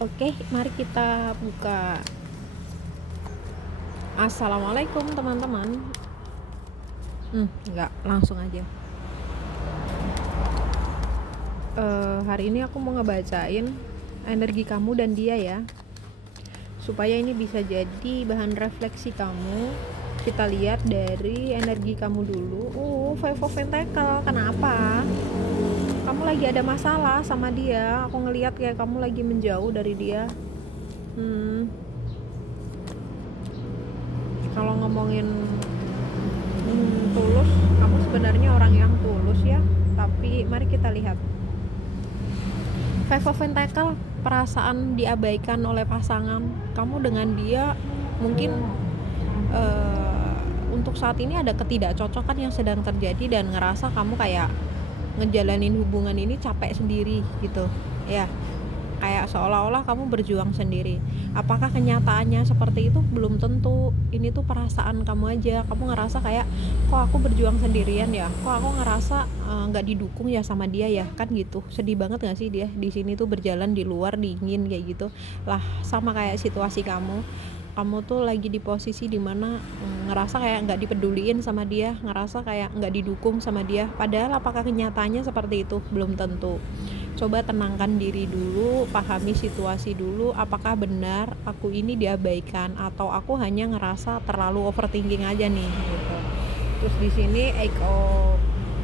Oke, mari kita buka. Assalamualaikum teman-teman. Enggak, langsung aja. Hari ini aku mau ngebacain energi kamu dan dia ya, supaya ini bisa jadi bahan refleksi kamu. Kita lihat dari energi kamu dulu. Five of Pentacle, kenapa? Kamu lagi ada masalah sama dia. Aku ngelihat kayak kamu lagi menjauh dari dia. Kalau ngomongin tulus, kamu sebenarnya orang yang tulus ya. Tapi mari kita lihat. Five of Pentacle, perasaan diabaikan oleh pasangan. Kamu dengan dia mungkin untuk saat ini ada ketidakcocokan yang sedang terjadi dan ngerasa kamu kayak ngejalanin hubungan ini capek sendiri gitu ya, kayak seolah-olah kamu berjuang sendiri. Apakah kenyataannya seperti itu? Belum tentu. Ini tuh perasaan kamu aja. Kamu ngerasa kayak, kok aku berjuang sendirian ya, kok aku ngerasa nggak didukung ya sama dia ya, kan gitu. Sedih banget gak sih dia di sini tuh berjalan di luar dingin kayak gitu lah. Sama kayak situasi kamu tuh lagi di posisi dimana ngerasa kayak nggak dipeduliin sama dia, ngerasa kayak nggak didukung sama dia. Padahal apakah kenyataannya seperti itu? Belum tentu. Coba tenangkan diri dulu, pahami situasi dulu, apakah benar aku ini diabaikan atau aku hanya ngerasa terlalu overthinking aja nih gitu. Terus di sini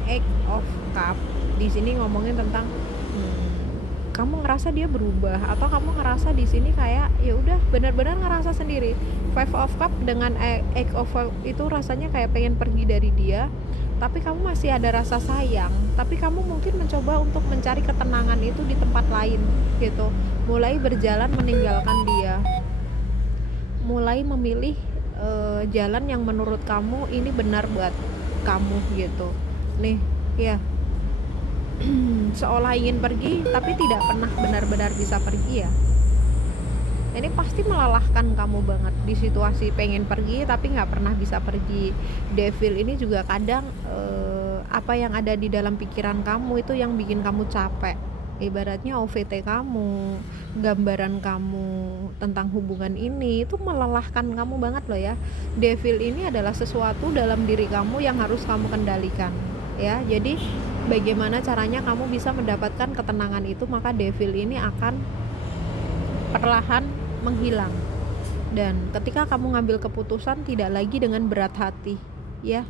Eight of Cup di sini ngomongin tentang kamu ngerasa dia berubah atau kamu ngerasa di sini kayak ya udah benar-benar ngerasa sendiri. Five of Cup dengan Eight of Cup itu rasanya kayak pengen pergi dari dia, tapi kamu masih ada rasa sayang, tapi kamu mungkin mencoba untuk mencari ketenangan itu di tempat lain gitu. Mulai berjalan meninggalkan dia, mulai memilih jalan yang menurut kamu ini benar buat kamu gitu nih ya. Seolah ingin pergi tapi tidak pernah benar-benar bisa pergi ya. Ini pasti melelahkan kamu banget di situasi pengen pergi tapi nggak pernah bisa pergi. Devil ini juga kadang apa yang ada di dalam pikiran kamu itu yang bikin kamu capek. Ibaratnya OVT kamu, gambaran kamu tentang hubungan ini itu melelahkan kamu banget loh ya. Devil ini adalah sesuatu dalam diri kamu yang harus kamu kendalikan ya. Jadi bagaimana caranya kamu bisa mendapatkan ketenangan itu? Maka devil ini akan perlahan menghilang. Dan ketika kamu ngambil keputusan tidak lagi dengan berat hati ya.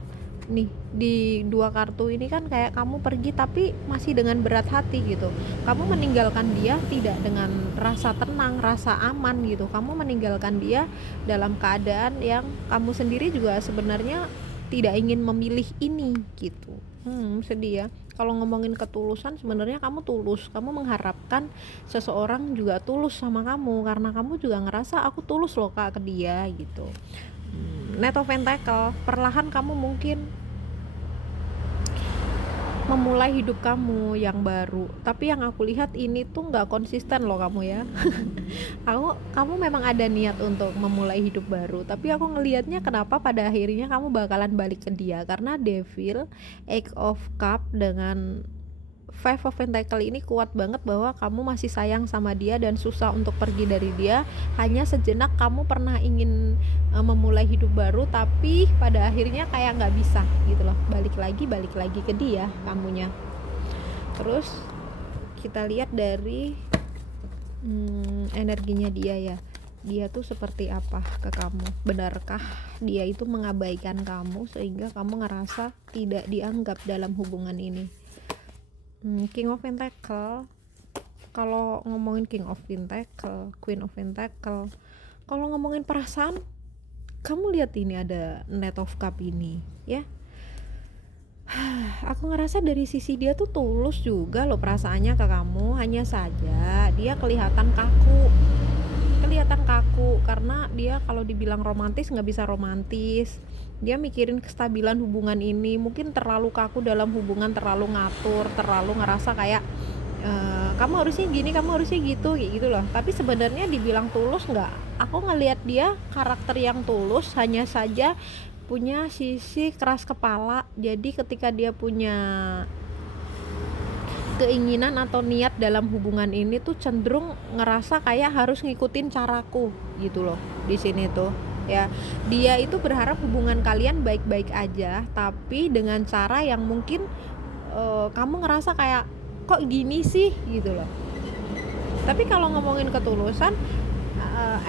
Nih di dua kartu ini kan kayak kamu pergi tapi masih dengan berat hati gitu. Kamu meninggalkan dia tidak dengan rasa tenang, rasa aman gitu. Kamu meninggalkan dia dalam keadaan yang kamu sendiri juga sebenarnya tidak ingin memilih ini gitu. Sedih ya. Kalau ngomongin ketulusan, sebenarnya kamu tulus, kamu mengharapkan seseorang juga tulus sama kamu karena kamu juga ngerasa aku tulus loh kak ke dia gitu. Net of Pentacle, perlahan kamu mungkin memulai hidup kamu yang baru, tapi yang aku lihat ini tuh nggak konsisten loh kamu ya. Kamu memang ada niat untuk memulai hidup baru, tapi aku ngelihatnya kenapa pada akhirnya kamu bakalan balik ke dia karena Devil, Eight of Cup dengan Five of Pentacle ini kuat banget bahwa kamu masih sayang sama dia dan susah untuk pergi dari dia. Hanya sejenak kamu pernah ingin memulai hidup baru, tapi pada akhirnya kayak nggak bisa gitu loh. Balik lagi ke dia kamunya. Terus kita lihat dari energinya dia ya. Dia tuh seperti apa ke kamu? Benarkah dia itu mengabaikan kamu sehingga kamu ngerasa tidak dianggap dalam hubungan ini? King of Pentacle. Kalau ngomongin King of Pentacle, Queen of Pentacle, kalau ngomongin perasaan, kamu lihat ini ada Knight of Cup ini ya. Aku ngerasa dari sisi dia tuh tulus juga loh perasaannya ke kamu, hanya saja dia kelihatan kaku karena dia kalau dibilang romantis nggak bisa romantis. Dia mikirin kestabilan hubungan ini, mungkin terlalu kaku dalam hubungan, terlalu ngatur, terlalu ngerasa kayak kamu harusnya gini, kamu harusnya gitu, kayak gitu loh. Tapi sebenarnya dibilang tulus nggak? Aku ngelihat dia karakter yang tulus, hanya saja punya sisi keras kepala. Jadi ketika dia punya keinginan atau niat dalam hubungan ini tuh cenderung ngerasa kayak harus ngikutin caraku gitu loh di sini tuh ya. Dia itu berharap hubungan kalian baik-baik aja tapi dengan cara yang mungkin kamu ngerasa kayak kok gini sih gitu loh. Tapi kalau ngomongin ketulusan,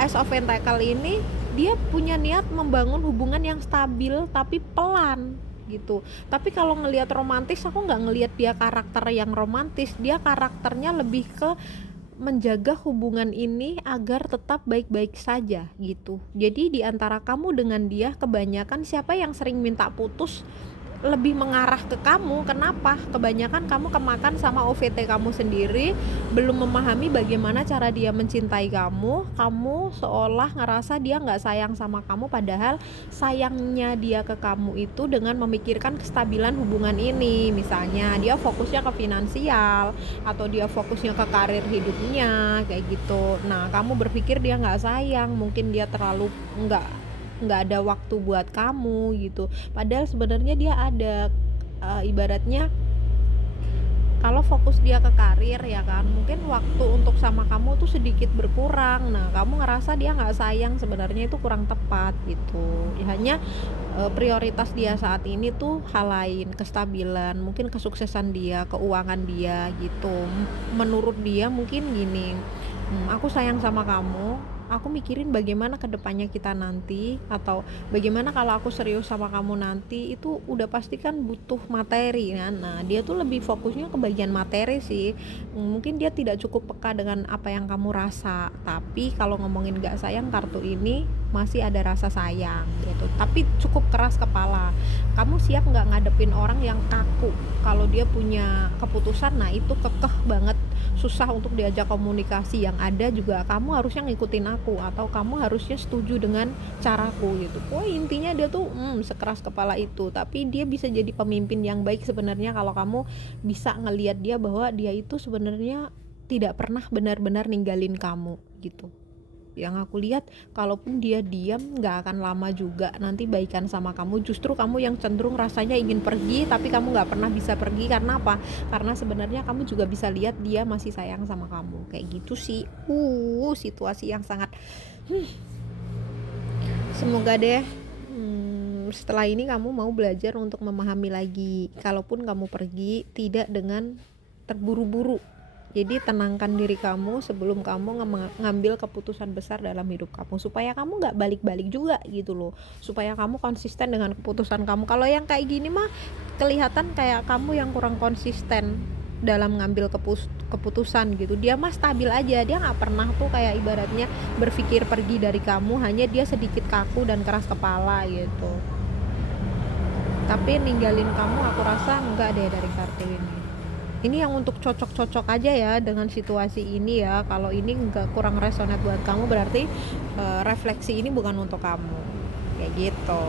Ace of Pentacle ini dia punya niat membangun hubungan yang stabil tapi pelan gitu. Tapi kalau ngelihat romantis, aku nggak ngelihat dia karakter yang romantis. Dia karakternya lebih ke menjaga hubungan ini agar tetap baik-baik saja gitu. Jadi di antara kamu dengan dia, kebanyakan siapa yang sering minta putus lebih mengarah ke kamu. Kenapa? Kebanyakan kamu kemakan sama OVT kamu sendiri, belum memahami bagaimana cara dia mencintai kamu. Kamu seolah ngerasa dia nggak sayang sama kamu, padahal sayangnya dia ke kamu itu dengan memikirkan kestabilan hubungan ini. Misalnya dia fokusnya ke finansial, atau dia fokusnya ke karir hidupnya kayak gitu. Nah, kamu berpikir dia nggak sayang, mungkin dia terlalu nggak ada waktu buat kamu gitu, padahal sebenarnya dia ada. Ibaratnya kalau fokus dia ke karir ya kan, mungkin waktu untuk sama kamu tuh sedikit berkurang. Nah, kamu ngerasa dia nggak sayang, sebenarnya itu kurang tepat gitu ya. Hanya prioritas dia saat ini tuh hal lain, kestabilan, mungkin kesuksesan dia, keuangan dia gitu. Menurut dia mungkin gini, aku sayang sama kamu, aku mikirin bagaimana kedepannya kita nanti, atau bagaimana kalau aku serius sama kamu nanti. Itu udah pasti kan butuh materi kan. Nah, dia tuh lebih fokusnya ke bagian materi sih. Mungkin dia tidak cukup peka dengan apa yang kamu rasa. Tapi kalau ngomongin gak sayang, kartu ini masih ada rasa sayang gitu, tapi cukup keras kepala. Kamu siap nggak ngadepin orang yang kaku? Kalau dia punya keputusan, nah itu kekeh banget, susah untuk diajak komunikasi. Yang ada juga kamu harusnya ngikutin aku, atau kamu harusnya setuju dengan caraku gitu. Intinya dia tuh sekeras kepala itu. Tapi dia bisa jadi pemimpin yang baik sebenarnya kalau kamu bisa ngelihat dia bahwa dia itu sebenarnya tidak pernah benar-benar ninggalin kamu gitu. Yang aku lihat, kalaupun dia diam, nggak akan lama juga nanti baikan sama kamu. Justru kamu yang cenderung rasanya ingin pergi, tapi kamu nggak pernah bisa pergi. Karena apa? Karena sebenarnya kamu juga bisa lihat dia masih sayang sama kamu. Kayak gitu sih. Situasi yang sangat semoga deh setelah ini kamu mau belajar untuk memahami lagi. Kalaupun kamu pergi, tidak dengan terburu-buru. Jadi tenangkan diri kamu sebelum kamu ngambil keputusan besar dalam hidup kamu, supaya kamu gak balik-balik juga gitu loh, supaya kamu konsisten dengan keputusan kamu. Kalau yang kayak gini mah kelihatan kayak kamu yang kurang konsisten dalam ngambil keputusan gitu. Dia mah stabil aja, dia gak pernah tuh kayak ibaratnya berpikir pergi dari kamu. Hanya dia sedikit kaku dan keras kepala gitu. Tapi ninggalin kamu aku rasa enggak deh dari kartu ini. Ini yang untuk cocok-cocok aja ya dengan situasi ini ya. Kalau ini nggak, kurang resonate buat kamu, berarti refleksi ini bukan untuk kamu kayak gitu.